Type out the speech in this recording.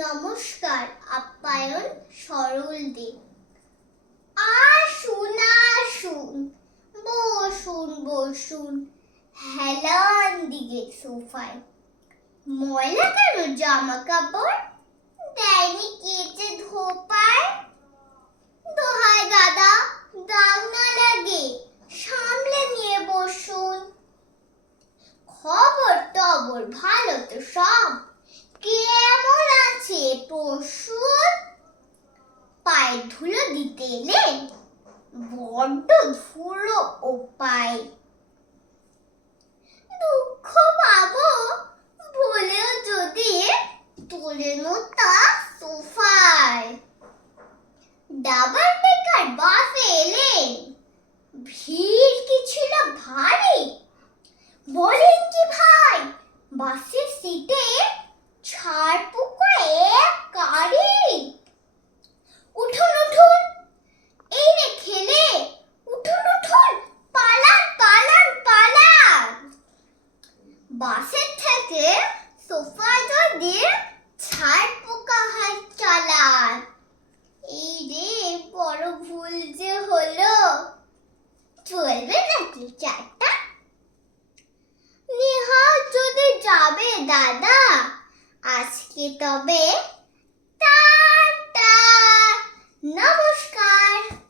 নমস্কার। আপ্যায়ন সরল দে। আসুন আসুন, বসুন বসুন হেলান দিকে সোফায়। ময়লা কেন জামা কাপড়, দেয়নি কেচে ধোপায়। দোহাই দাদা, দাগ না লাগে, সামলে নিয়ে বসুন। খবর টবর ভালো তো সব, কেমন আছে পশুর? পায়ে ধুলো দিতে এলেন, বড্ড ধুলো ও পায়। দুঃখ পাবো বলেও যদি তোলেন তা সোফায়। ডাবল ডেকার বাসে এলেন, ভিড় কি ছিল ভারী? বলেন কি ভাই, বাসের সিটে ছাড় পোকা এক কারি। উঠুন উঠুন, এই রে খেলে, উঠুন উঠুন, পালান পালান পালান। বাসের থেকে সোফায় যদি ছাড় পোকা হাত চালান। এই রে বড় ভুল যে হলো, চলবে নাকি চারটা? নিহার যদি যাবে দাদা, আজকে তবে